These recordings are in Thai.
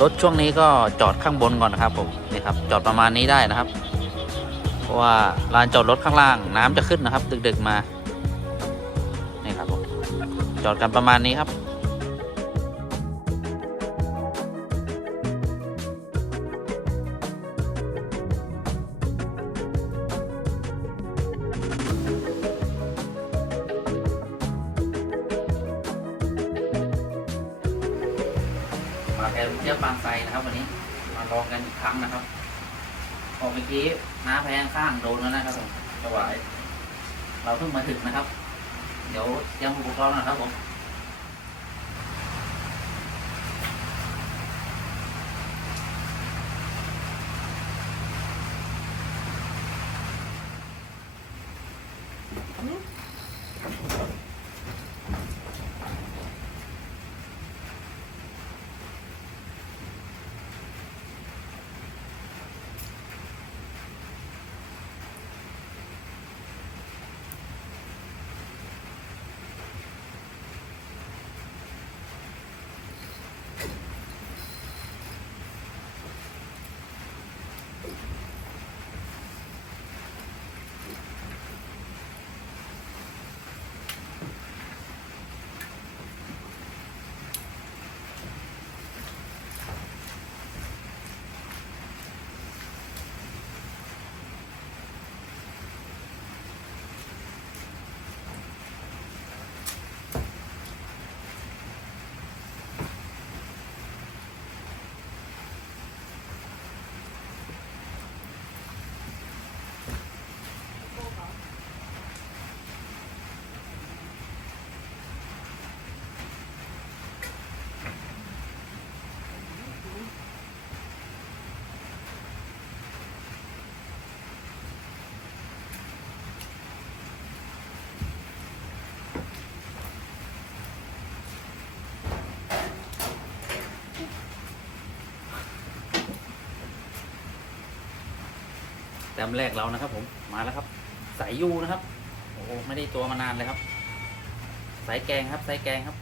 รถช่วงนี้ก็จอดข้างบนก่อนนะครับผมนี่ครับจอดประมาณนี้ได้นะครับ เพราะว่าลานจอดรถข้างล่างน้ำจะขึ้นนะครับ ดึกๆมานี่ครับผมจอดกันประมาณนี้ครับ มาแทนเทียบบางไทรนะครับ วันนี้มาลองกันอีกครั้งนะครับพอเมื่อกี้น้าแพงข้างโดนแล้วนะครับผมสวายเราเพิ่งมาถึงนะครับ เดี๋ยวยังอุปกรณ์นะครับผม ต้มแรกเรานะครับผมมาแล้วครับ สายยูนะครับ โอ้ไม่ได้ตัวมานานเลยครับ สายแกงครับ สายแกงครับ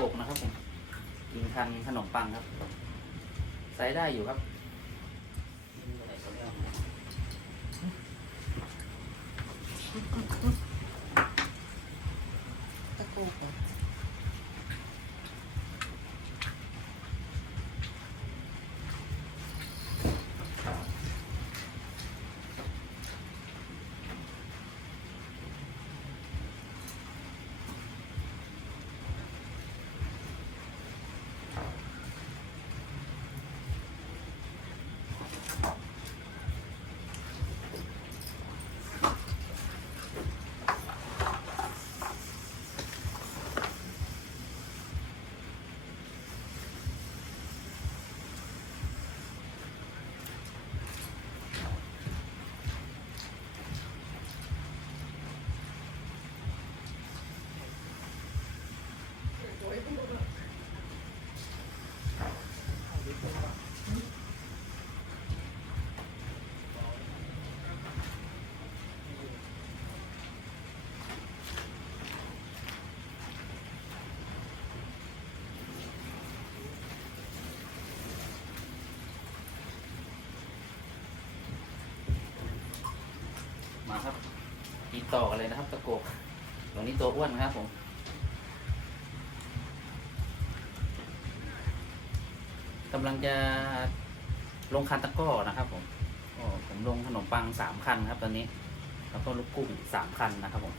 กกนะครับผมกินคันขนมปังครับ ใส่ได้อยู่ครับตะโกกเหรอ ต่อกันเลยนะครับ ตะโกกตัวนี้ตัวอ้วนนะครับผมกำลังจะลงคันตะก้อนะครับ ผมผมลงขนมปังสามคันครับ ตอนนี้ แล้วก็ลูกกุ้งสามคันนะครับผม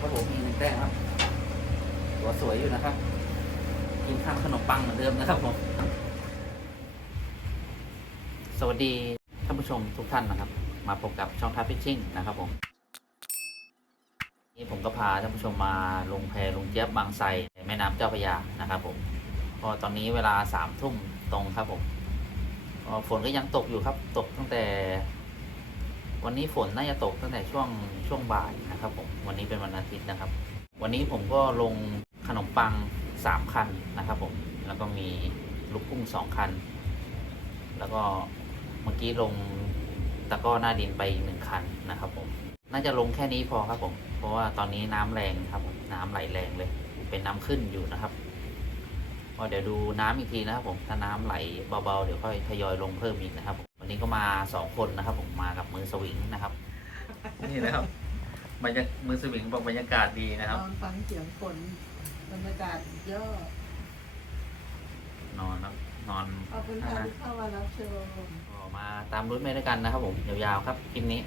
ครับผมมีหนึ่งแป้งครับ ตัวสวยอยู่นะครับ กินข้าวขนมปังเหมือนเดิมนะครับผม สวัสดีท่านผู้ชมทุกท่านนะครับ มาพบกับช่องทัพฟิชชิ่งนะครับผม นี่ผมก็พาท่านผู้ชมมาลงแพลงเจี๊ยบบางไทรแม่น้ำเจ้าพระยานะครับผมก็ตอนนี้เวลาสามทุ่มตรงครับผมฝนก็ยังตกอยู่ครับ ตกตั้งแต่ วันนี้ฝนน่าจะตกตั้งแต่ช่วงช่วงบ่ายนะครับผมวันนี้เป็นวันอาทิตย์นะครับ วันนี้ผมก็ลงขนมปังสามคันนะครับผมแล้วก็มีลูกกุ้งสองคัน แล้วก็เมื่อกี้ลงตะก้อหน้าดินไปอีกหนึ่งคันนะครับผมน่าจะลงแค่นี้พอครับผมเพราะว่าตอนนี้น้ำแรงครับน้ำไหลแรงเลย เป็นน้ำขึ้นอยู่นะครับก็เดี๋ยวดูน้ำอีกทีนะครับผมถ้าน้ำไหลเบาๆเดี๋ยวค่อยทยอยลงเพิ่มอีกนะครับ วันนี้ก็มาสองคนนะครับ ผมมากับมือสวิงนะครับ นี่นะครับบรรยากมือสวิงบอกบรรยากาศดีนะครับนอนฟังเสียงฝนบรรยากาศเยอะนอนครับนอนขอบคุณค่ะที่เข้ามารับชม ก็มาตามรุ่นแม่ด้วยกันนะครับ ผมยาวๆครับคลิปนี้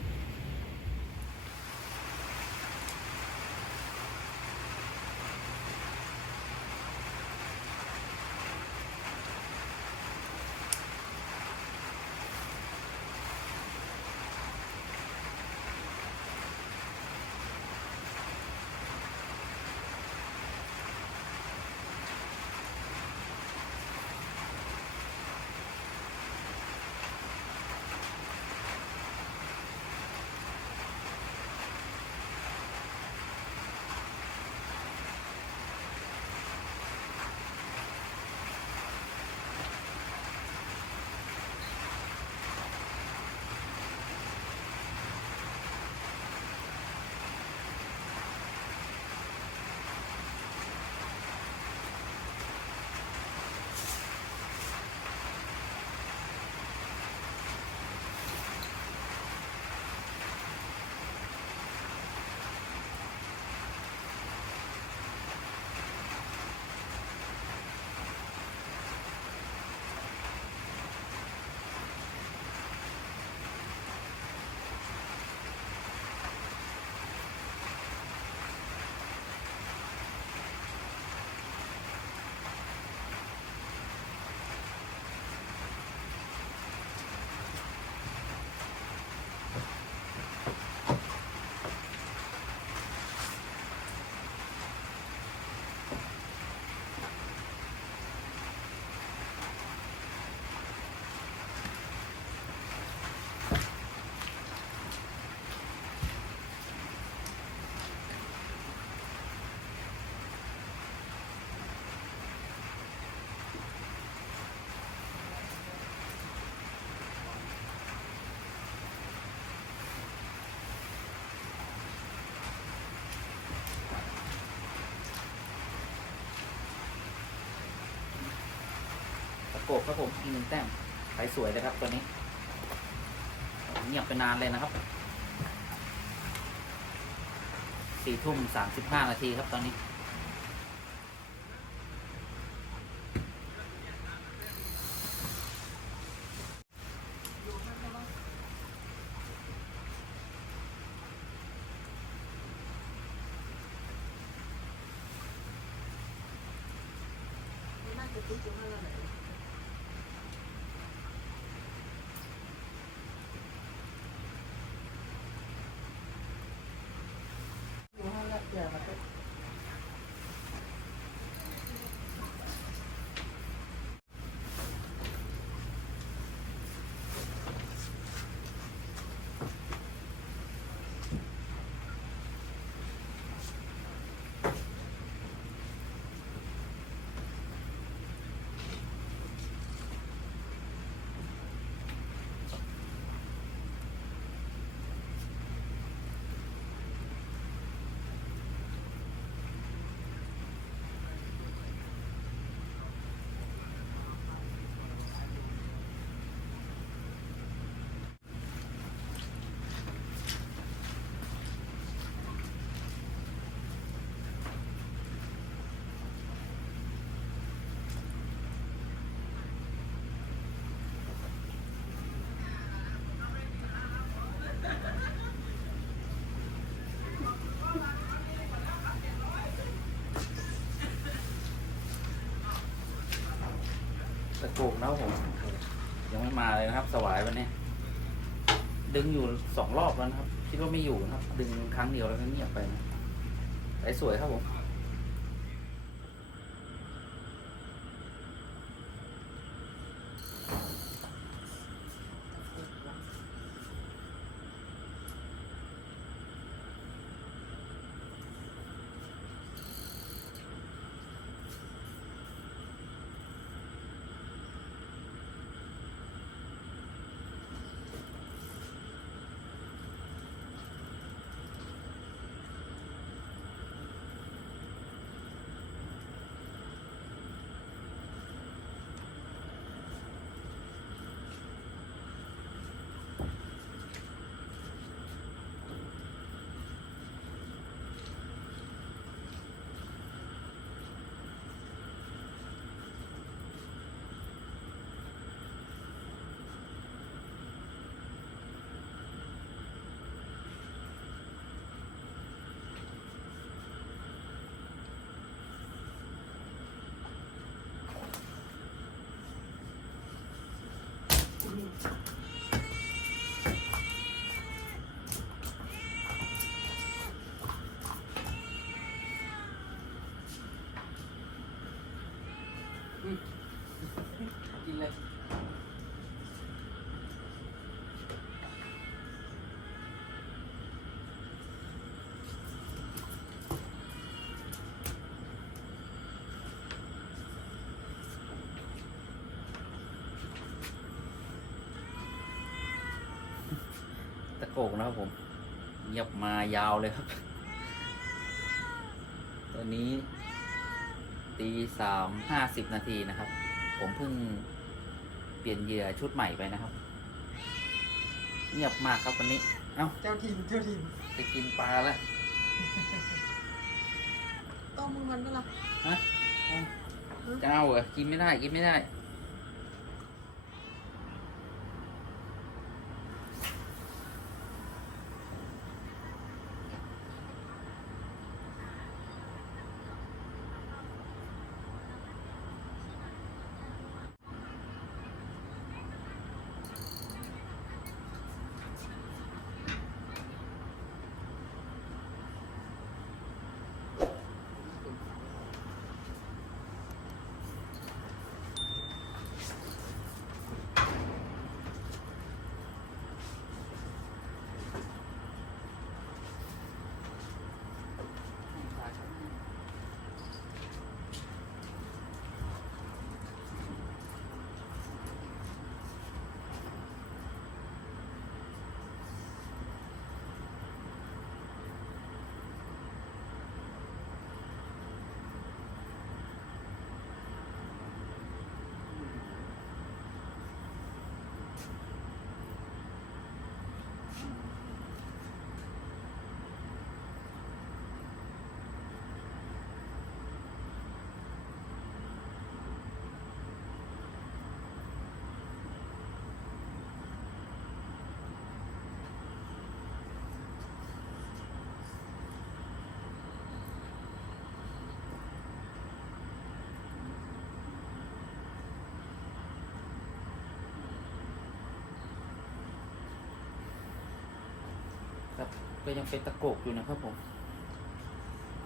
กบครับผมอีกหนึ่งแต้มใสสวยเลยครับตัวนี้เงียบไปนานเลยนะครับสี่ทุ่มสามสิบห้านาทีครับตอนนี้ น่าจะติดอยู่ข้างหลังอยู่ข้างหลังเดี๋ยวมันก็ ปลูกนะครับผม ยังไม่มาเลยนะครับ สวายวันนี้ ดึงอยู่สองรอบแล้วนะครับ คิดว่าไม่อยู่นะครับ ดึงครั้งเดียวแล้วก็เงียบไปนะใสสวยครับผม ตะโกกนะครับผมเงียบมายาวเลยครับตอนนี้ตีสามห้าสิบนาทีนะครับ ผมเพิ่งเปลี่ยนเหยื่อชุดใหม่ไปนะครับ เงียบมากครับวันนี้ เอ้าเจ้าถิ่นเจ้าถิ่นจะกินปลาแล้วต้มมันก็ละฮะจะเอาเหรอกินไม่ได้กินไม่ได้ ครับ ก็ยังเป็นตะโกกอยู่นะครับผม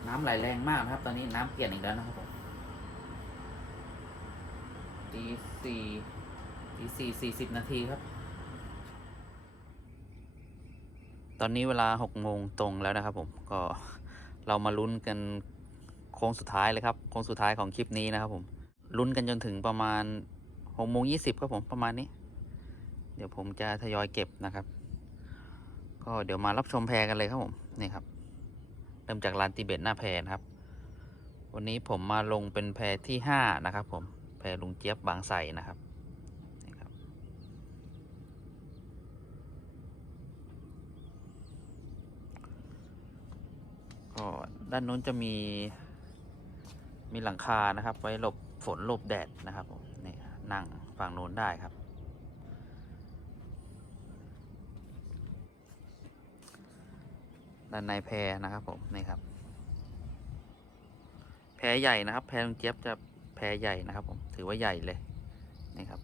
น้ำไหลแรงมากนะครับ ตอนนี้น้ำเปลี่ยนอีกแล้วนะครับผมตีสี่ตีสี่สี่สิบนาทีครับ ตอนนี้เวลาหกโมงตรงแล้วนะครับ ผมก็เรามาลุ้นกันโค้งสุดท้ายเลยครับโค้งสุดท้ายของคลิปนี้นะครับ ผมลุ้นกันจนถึงประมาณหกโมงยี่สิบครับผมประมาณนี้ เดี๋ยวผมจะทยอยเก็บนะครับ ก็เดี๋ยวมารับชมแพรกันเลยครับผมนี่ครับ เริ่มจากลานติเบตหน้าแพรนะครับ วันนี้ผมมาลงเป็นแพรที่ห้านะครับผมแพรลุงเจี๊ยบบางไทรนะครับนี่ครับก็ด้านนู้นจะมีมีหลังคานะครับ ไว้หลบฝนหลบแดดนะครับผมนี่นั่งฝั่งโน้นได้ครับ ด้านในแพรนะครับผมนี่ครับ แพรใหญ่นะครับ แพรลุงเจี๊ยบจะแพรใหญ่นะครับ ผมถือว่าใหญ่เลยนี่ครับ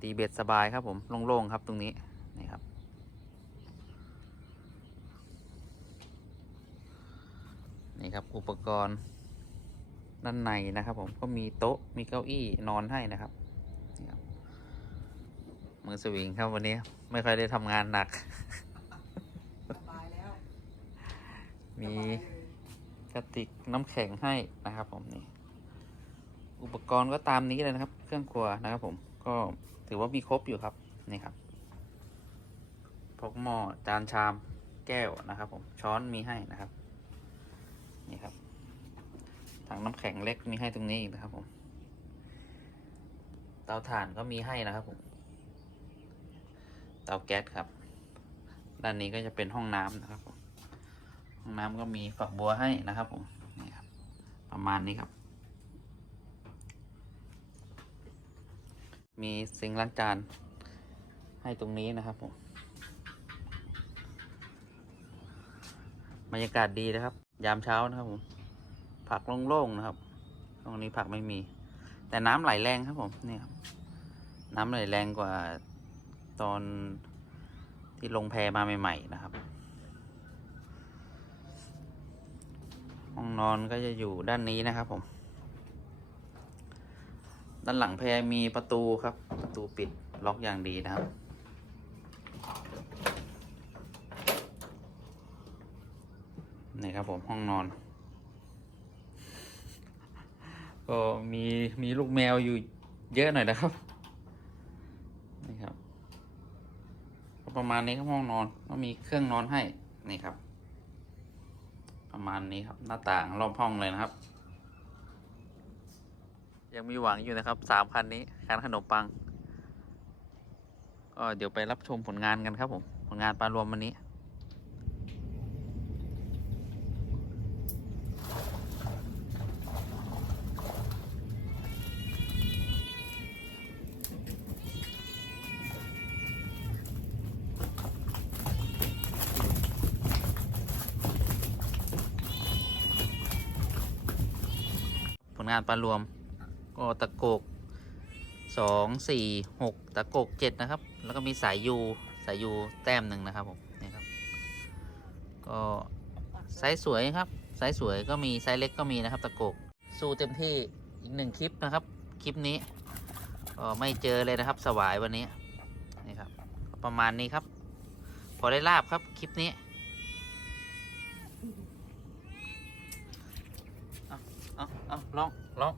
ตีเบ็ดสบายครับผมโล่งๆครับตรงนี้นี่ครับ นี่ครับอุปกรณ์ด้านในนะครับ ผมก็มีโต๊ะมีเก้าอี้นอนให้นะครับนี่ครับมือสวิงครับวันนี้ไม่ค่อยได้ทำงานหนัก สบายแล้ว มีกระติกน้ำแข็งให้นะครับ ผมนี่ อุปกรณ์ก็ตามนี้เลยนะครับ เครื่องครัวนะครับผมก็ถือว่ามีครบอยู่ครับนี่ครับพกหม้อจานชามแก้วนะครับ ผมช้อนมีให้นะครับ นี่ครับถังน้ำแข็งเล็กมีให้ตรงนี้อีกนะครับ ผม เตาถ่านก็มีให้นะครับผมเตาแก๊สครับ ด้านนี้ก็จะเป็นห้องน้ำนะครับผม องน้ำก็มีฝักบัวให้นะครับผมนี่ครับ ประมาณนี้ครับ มีซิงล้างจานให้ตรงนี้นะครับผมบรรยากาศดีนะครับ ยามเช้านะครับผม ผักโล่งๆนะครับ ตรงนี้ผักไม่มี แต่น้ำไหลแรงครับผมนี่ครับ น้ำไหลแรงกว่าตอนที่ลงแพมาใหม่ ๆ นะครับ ห้องนอนก็จะอยู่ด้านนี้นะครับผม ด้านหลังแพรมีประตูครับ ประตูปิดล็อกอย่างดีนะครับ นี่ครับผมห้องนอน ก็มีมีลูกแมวอยู่เยอะหน่อยนะครับ นี่ครับ ประมาณนี้ครับห้องนอนก็มีเครื่องนอนให้ นี่ครับ ประมาณนี้ครับ หน้าต่างรอบห้องเลยนะครับ ยังมีหวังอยู่นะครับสามคันนี้คันขนมปังก็เดี๋ยวไปรับชมผลงานกันครับผม ผลงานปลารวมวันนี้ ลงานปลารวม ก็ตะกกสองสี่หกตะกกเจ็ดนะครับ แล้วก็มีสายยูสายยูแต้มหนึ่งนะครับผมนี่ครับ ก็ไซส์สวยครับไซส์สวยก็มีไซส์เล็กก็มีนะครับ ตะกกสู้เต็มที่อีกหนึ่งคลิปนะครับ คลิปนี้ก็ไม่เจอเลยนะครับ สวายวันนี้นี่ครับ ประมาณนี้ครับ พอได้ลาบครับคลิปนี้ เอาเอาลองลอง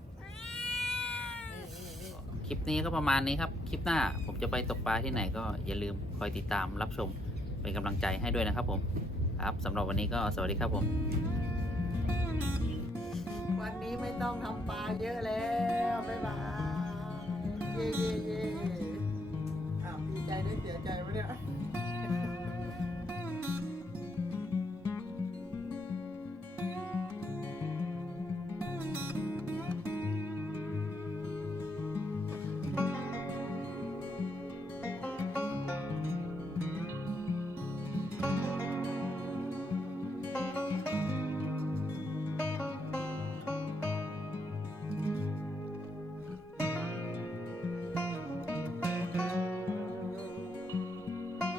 คลิปนี้ก็ประมาณนี้ครับ คลิปหน้าผมจะไปตกปลาที่ไหนก็อย่าลืมคอยติดตามรับชม เป็นกำลังใจให้ด้วยนะครับผม ครับสำหรับวันนี้ก็สวัสดีครับผม วันนี้ไม่ต้องทำปลาเยอะแล้วบ๊ายบาย เย่เย่เย่อ้าวดีใจได้เสียใจวะเนี่ย